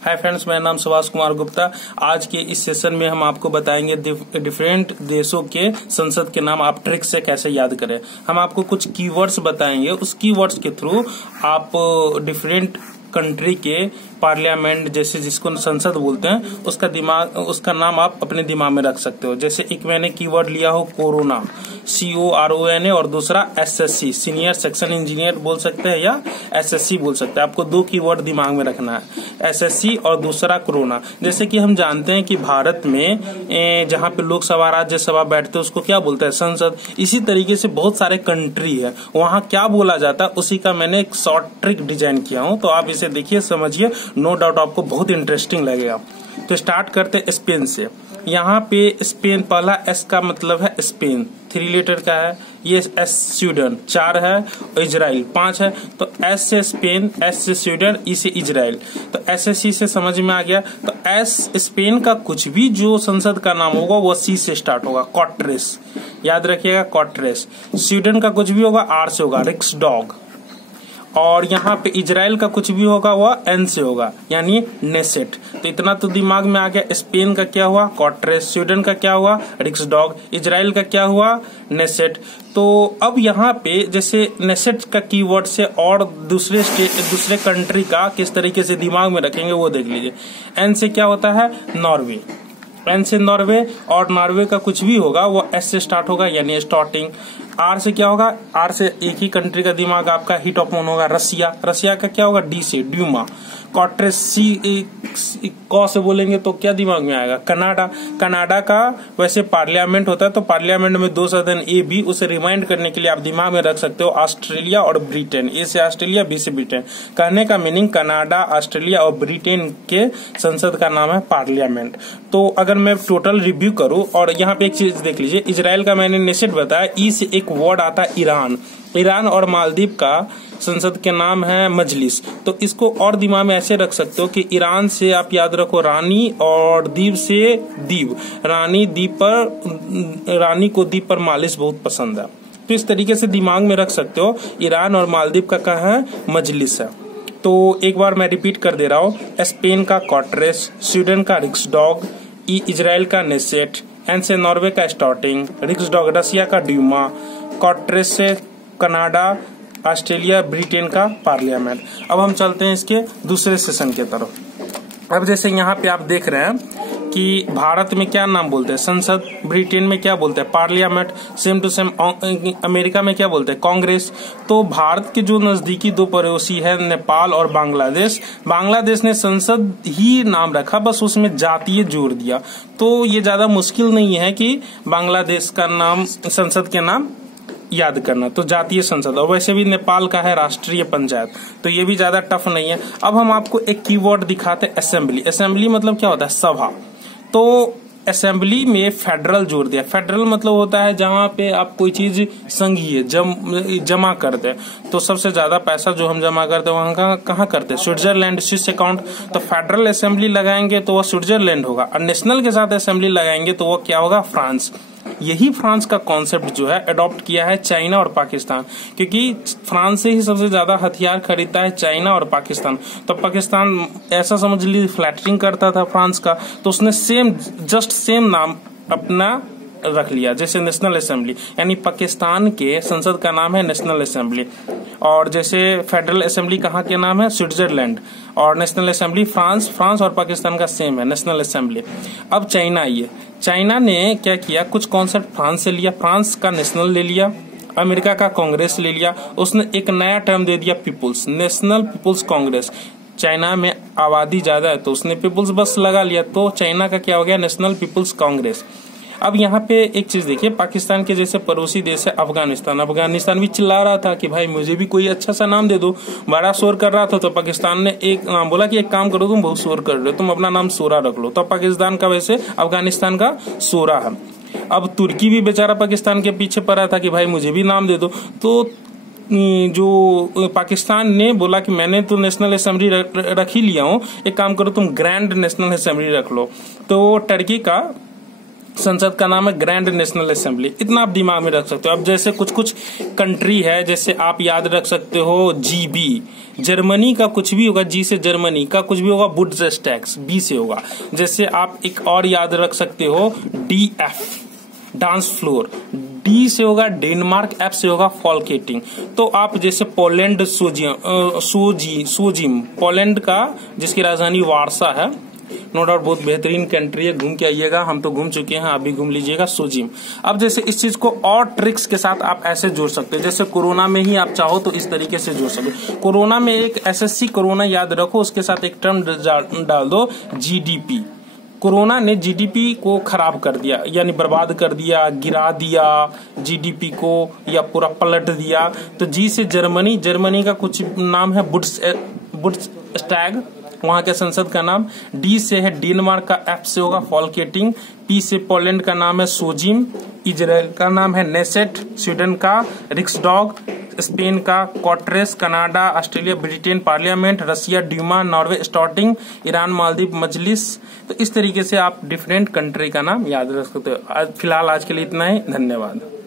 Hi friends, मेरा नाम सुभाष कुमार गुप्ता। आज के इस सेशन में हम आपको बताएंगे डिफरेंट देशों के संसद के नाम आप ट्रिक से कैसे याद करें। हम आपको कुछ कीवर्ड्स बताएंगे, उस कीवर्ड्स के थ्रू आप डिफरेंट कंट्री के पार्लियामेंट जैसे जिसको संसद बोलते हैं उसका नाम आप अपने दिमाग में रख सकते हो। जैसे एक मैंने कीवर्ड लिया हो कोरोना, CORONA, और दूसरा SSC सीनियर सेक्शन इंजीनियर बोल सकते हैं या SSC बोल सकते हैं। आपको दो कीवर्ड दिमाग में रखना है, SSC और दूसरा कोरोना। जैसे कि हम जानते हैं कि भारत में जहाँ पे लोकसभा राज्यसभा बैठते हैं उसको क्या बोलते हैं, संसद। इसी तरीके से बहुत सारे कंट्री है, वहाँ क्या बोला जाता है उसी का मैंने एक शॉर्ट ट्रिक डिजाइन किया हूँ। तो आप इसे देखिए, समझिए, नो डाउट आपको बहुत इंटरेस्टिंग लगेगा। तो स्टार्ट करते हैं स्पेन से। यहाँ पे स्पेन, पहला S का मतलब है स्पेन, 3 लेटर का है। ये S स्वीडन 4 है, और इजराइल 5 है। तो S से स्पेन, S से स्वीडन, E से इजराइल। तो SSC से समझ में आ गया। तो S स्पेन का कुछ भी जो संसद का नाम होगा वो C से स्टार्ट होगा, कॉट्रेस, याद रखिएगा, कॉट्रेस। स्वीडन का कुछ भी होगा R से होगा, रिक्सडॉग। और यहाँ पे इजराइल का कुछ भी होगा वह N से होगा, यानी नेसेट। तो इतना तो दिमाग में आ गया। स्पेन का क्या हुआ, कॉट्रेस। स्वीडन का क्या हुआ, रिक्सडॉग। इजराइल का क्या हुआ, नेसेट। तो अब यहाँ पे जैसे नेसेट का कीवर्ड से और दूसरे कंट्री का किस तरीके से दिमाग में रखेंगे वो देख लीजिए। N से क्या होता है, नॉर्वे। N से नॉर्वे, और नॉर्वे का कुछ भी होगा वो S से स्टार्ट होगा, यानी स्टार्टिंग। R से क्या होगा, R से एक ही कंट्री का दिमाग आपका हिट ऑफ मन होगा, रसिया। रसिया का क्या होगा, D से ड्यूमा। कॉट्रेस क से बोलेंगे तो क्या दिमाग में आएगा, कनाडा। कनाडा का वैसे पार्लियामेंट होता है, तो पार्लियामेंट में 2 सदन A B, उसे रिमाइंड करने के लिए आप दिमाग में रख सकते हो ऑस्ट्रेलिया और ब्रिटेन। A से ऑस्ट्रेलिया, B से ब्रिटेन। कहने का मीनिंग कनाडा, ऑस्ट्रेलिया और ब्रिटेन के संसद का नाम है पार्लियामेंट। तो अगर मैं टोटल रिव्यू करूं, और यहाँ पे एक चीज देख लीजिए, इजराइल का मैंने नेसेट बताया। E से एक वर्ड आता है ईरान। ईरान और मालदीव का संसद के नाम है मजलिस। तो इसको और दिमाग में ऐसे रख सकते हो कि ईरान से आप याद रखो रानी, और दीव से दीव, रानी को दीप पर मालिश बहुत पसंद है। तो इस तरीके से दिमाग में रख सकते हो। ईरान और मालदीव का कहा है, मजलिस है। तो एक बार मैं रिपीट कर दे रहा हूँ, स्पेन का कॉट्रेस, स्वीडन का रिक्सडॉग, इजराइल का नेसेट, N से नॉर्वे का स्टार्टिंग, रिक्सडॉग रसिया का ड्यूमा, कॉट्रेस से कनाडा, ऑस्ट्रेलिया, ब्रिटेन का पार्लियामेंट। अब हम चलते हैं इसके दूसरे सेशन की तरफ। अब जैसे यहाँ पे आप देख रहे हैं कि भारत में क्या नाम बोलते हैं, संसद। ब्रिटेन में क्या बोलते हैं, parliament. Same to same America में क्या बोलते हैं, कांग्रेस। तो भारत के जो नजदीकी 2 पड़ोसी है, नेपाल और बांग्लादेश। बांग्लादेश ने संसद ही नाम रखा, बस उसमें जातीय जोड़ दिया। तो ये ज्यादा मुश्किल नहीं है कि बांग्लादेश का नाम, संसद के नाम याद करना। तो जातीय संसद, और वैसे भी नेपाल का है राष्ट्रीय पंचायत, तो ये भी ज्यादा टफ नहीं है। अब हम आपको एक कीवर्ड दिखाते हैं, असेंबली। असेंबली मतलब क्या होता है, सभा। तो असेंबली में फेडरल जोड़ दिया। फेडरल मतलब होता है जहां पे आप कोई चीज संघीय जमा करते हैं। तो सबसे ज्यादा पैसा जो हम जमा करते हैं वहां कहाँ करते हैं, स्विट्जरलैंड, स्विस अकाउंट। तो फेडरल असेंबली लगाएंगे तो वो स्विट्जरलैंड होगा, और नेशनल के साथ असेंबली लगाएंगे तो वो क्या होगा, फ्रांस। यही फ्रांस का कॉन्सेप्ट जो है अडॉप्ट किया है चाइना और पाकिस्तान, क्योंकि फ्रांस से ही सबसे ज्यादा हथियार खरीदता है चाइना और पाकिस्तान। तो पाकिस्तान ऐसा समझ लीजिए फ्लैटरिंग करता था फ्रांस का, तो उसने जस्ट सेम नाम अपना रख लिया, जैसे नेशनल असेंबली, यानी पाकिस्तान के संसद का नाम है नेशनल असेंबली। और जैसे फेडरल असेंबली कहाँ के नाम है, स्विट्जरलैंड, और नेशनल असेंबली फ्रांस और पाकिस्तान का सेम है, नेशनल असेंबली। अब चाइना आइए, चाइना ने क्या किया, कुछ कॉन्सेप्ट फ्रांस से लिया, फ्रांस का नेशनल ले लिया, अमेरिका का कांग्रेस ले लिया, उसने एक नया टर्म दे दिया, people's, national people's Congress. China में आबादी ज्यादा है तो उसने पीपुल्स बस लगा लिया, तो चाइना का क्या हो गया, नेशनल पीपुल्स कांग्रेस। अब यहाँ पे एक चीज देखिए, पाकिस्तान के जैसे पड़ोसी देश है अफगानिस्तान। अफगानिस्तान भी चिल्ला रहा था कि भाई मुझे भी कोई अच्छा सा नाम दे दो, बड़ा शोर कर रहा था। तो पाकिस्तान ने एक नाम बोला कि एक काम करो, तुम बहुत शोर कर रहे हो, तुम अपना नाम सोरा रख लो। तो पाकिस्तान का वैसे अफगानिस्तान का सोरा है। अब तुर्की भी बेचारा पाकिस्तान के पीछे पड़ा था कि भाई मुझे भी नाम दे दो। तो जो पाकिस्तान ने बोला कि मैंने तो नेशनल असेंबली रख ही लिया हूँ, एक काम करो तुम ग्रैंड नेशनल असेंबली रख लो। तो टर्की का संसद का नाम है ग्रैंड नेशनल असेंबली। इतना आप दिमाग में रख सकते हो। अब जैसे कुछ कुछ कंट्री है, जैसे आप याद रख सकते हो GB, जर्मनी का कुछ भी होगा, जी से जर्मनी का कुछ भी होगा, बुंडेसटैग, बी से होगा। जैसे आप एक और याद रख सकते हो DF, डांस फ्लोर, डी से होगा डेनमार्क, एफ से होगा फॉल्केटिंग। तो आप जैसे पोलैंड, सोजिम पोलैंड का, जिसकी राजधानी वार्सा है, नो डाउट बहुत बेहतरीन कंट्री है, घूम के आइएगा, हम तो घूम चुके हैं, आप भी घूम लीजिएगा, सोजिम। अब जैसे इस चीज को और ट्रिक्स के साथ आप ऐसे जोड़ सकते हो, जैसे कोरोना में ही आप चाहो तो इस तरीके से जोड़ सकते हो। कोरोना में एक SSC कोरोना याद रखो, उसके साथ एक टर्म डाल दो GDP। कोरोना ने GDP को खराब कर दिया, यानी बर्बाद कर दिया, गिरा दिया GDP को, या पूरा पलट दिया। तो जी से जर्मनी, जर्मनी का कुछ नाम है बुंडेसटैग, वहां के संसद का नाम। डी से है डेनमार्क का, एफ से होगा फॉल्केटिंग, पी से पोलैंड का नाम है सोजिम, इजराइल का नाम है नेसेट, स्वीडन का रिक्सडॉग, स्पेन का Cortes, Canada, Australia, Britain parliament, Russia Duma, Norway Storting, Iran Maldives मजलिस। तो इस तरीके से आप डिफरेंट कंट्री का नाम याद रख सकते हो। फिलहाल आज के लिए इतना ही, धन्यवाद।